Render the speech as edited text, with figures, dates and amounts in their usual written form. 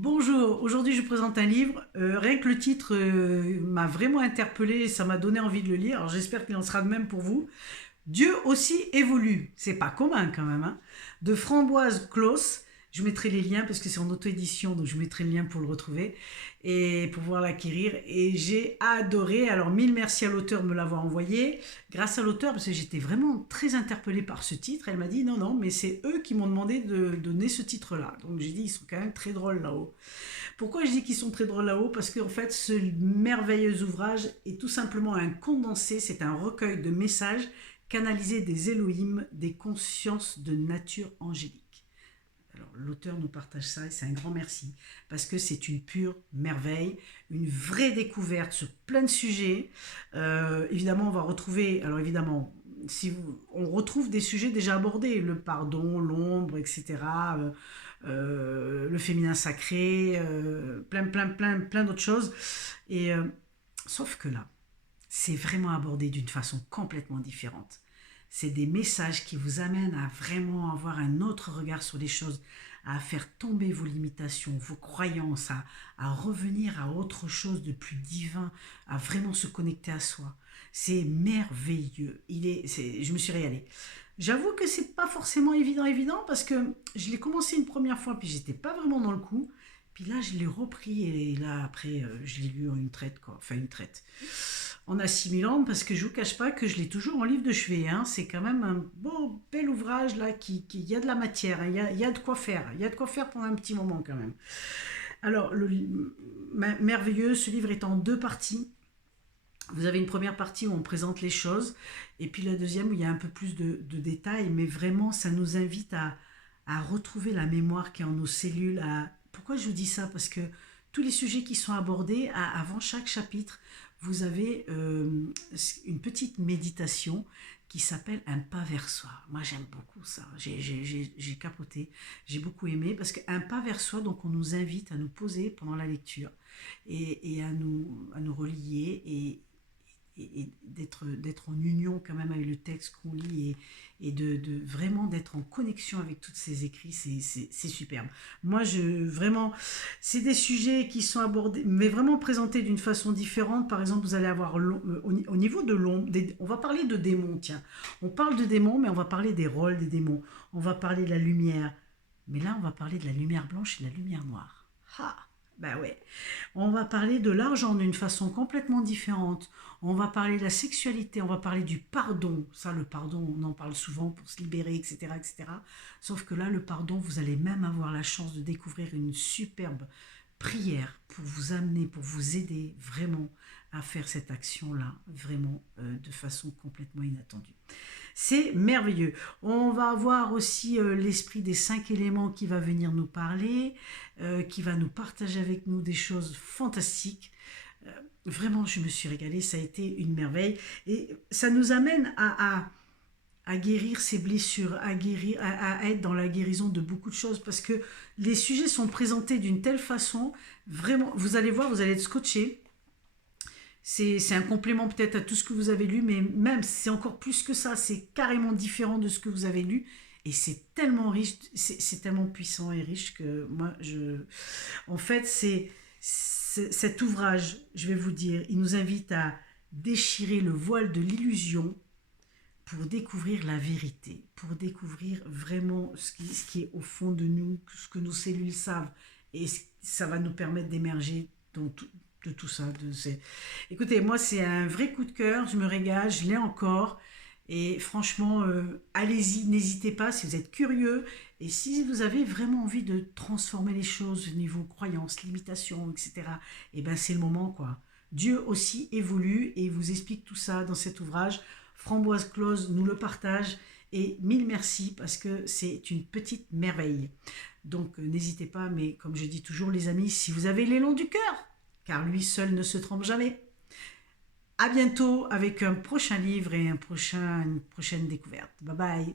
Bonjour, aujourd'hui je vous présente un livre. Rien que le titre m'a vraiment interpellé et ça m'a donné envie de le lire. Alors j'espère qu'il en sera de même pour vous. Dieu aussi évolue. C'est pas commun quand même, hein. De Framboise Claus. Je vous mettrai les liens parce que c'est en auto-édition, donc je vous mettrai le lien pour le retrouver et pour pouvoir l'acquérir. Et j'ai adoré. Alors mille merci à l'auteur de me l'avoir envoyé. Grâce à l'auteur, parce que j'étais vraiment très interpellée par ce titre, elle m'a dit non, non, mais c'est eux qui m'ont demandé de donner ce titre-là. Donc j'ai dit, ils sont quand même très drôles là-haut. Pourquoi je dis qu'ils sont très drôles là-haut? Parce qu'en fait, ce merveilleux ouvrage est tout simplement un condensé, c'est un recueil de messages canalisés des Elohim, des consciences de nature angélique. Alors l'auteur nous partage ça et c'est un grand merci parce que c'est une pure merveille, une vraie découverte sur plein de sujets. Évidemment, on va retrouver, alors évidemment, on retrouve des sujets déjà abordés, le pardon, l'ombre, etc. Le féminin sacré, plein d'autres choses. Et sauf que là, c'est vraiment abordé d'une façon complètement différente. C'est des messages qui vous amènent à vraiment avoir un autre regard sur les choses, à faire tomber vos limitations, vos croyances, à revenir à autre chose de plus divin, à vraiment se connecter à soi. C'est merveilleux. Je me suis régalée. J'avoue que c'est pas forcément évident parce que je l'ai commencé une première fois puis j'étais pas vraiment dans le coup. Puis là, je l'ai repris et là, après, je l'ai lu en une traite, quoi. Enfin, une traite. En assimilant, parce que je vous cache pas que je l'ai toujours en livre de chevet, hein. C'est quand même un beau, bel ouvrage, là, qui y a de la matière, hein. Il y a de quoi faire. Il y a de quoi faire pendant un petit moment, quand même. Alors, merveilleux, ce livre est en deux parties. Vous avez une première partie où on présente les choses, et puis la deuxième où il y a un peu plus de détails, mais vraiment, ça nous invite à retrouver la mémoire qui est en nos cellules. Pourquoi je vous dis ça? Parce que tous les sujets qui sont abordés, avant chaque chapitre, vous avez une petite méditation qui s'appelle un pas vers soi. Moi, j'aime beaucoup ça. J'ai capoté. J'ai beaucoup aimé parce qu'un pas vers soi, donc on nous invite à nous poser pendant la lecture et à nous relier et d'être en union quand même avec le texte qu'on lit et de vraiment d'être en connexion avec tous ces écrits, c'est superbe. Moi, vraiment, c'est des sujets qui sont abordés, mais vraiment présentés d'une façon différente. Par exemple, vous allez avoir au niveau de l'ombre, on va parler de démons, tiens. On parle de démons, mais on va parler des rôles des démons. On va parler de la lumière. Mais là, on va parler de la lumière blanche et de la lumière noire. Ha! Ben ouais. On va parler de l'argent d'une façon complètement différente. On va parler de la sexualité, on va parler du pardon. Ça, le pardon, on en parle souvent pour se libérer, etc., etc. Sauf que là, le pardon, vous allez même avoir la chance de découvrir une superbe prière pour vous amener, pour vous aider vraiment à faire cette action-là, vraiment de façon complètement inattendue. C'est merveilleux. On va avoir aussi l'esprit des cinq éléments qui va venir nous parler, qui va nous partager avec nous des choses fantastiques. Vraiment, je me suis régalée, ça a été une merveille. Et ça nous amène à guérir ces blessures, à être dans la guérison de beaucoup de choses, parce que les sujets sont présentés d'une telle façon, vraiment, vous allez voir, vous allez être scotché. C'est un complément peut-être à tout ce que vous avez lu, mais même c'est encore plus que ça, c'est carrément différent de ce que vous avez lu. Et c'est tellement riche, c'est tellement puissant et riche que moi, en fait, cet ouvrage, je vais vous dire, il nous invite à déchirer le voile de l'illusion pour découvrir la vérité, pour découvrir vraiment ce qui est au fond de nous, ce que nos cellules savent. Et ça va nous permettre d'émerger de tout ça. Écoutez, moi, c'est un vrai coup de cœur, je me régale, je l'ai encore. Et franchement, allez-y, n'hésitez pas si vous êtes curieux et si vous avez vraiment envie de transformer les choses au niveau croyances, limitations, etc. Et ben c'est le moment, quoi. Dieu aussi évolue et il vous explique tout ça dans cet ouvrage. Framboise Clause nous le partage et mille merci parce que c'est une petite merveille. Donc n'hésitez pas, mais comme je dis toujours les amis, si vous avez l'élan du cœur, car lui seul ne se trompe jamais. À bientôt avec un prochain livre et une prochaine découverte. Bye bye.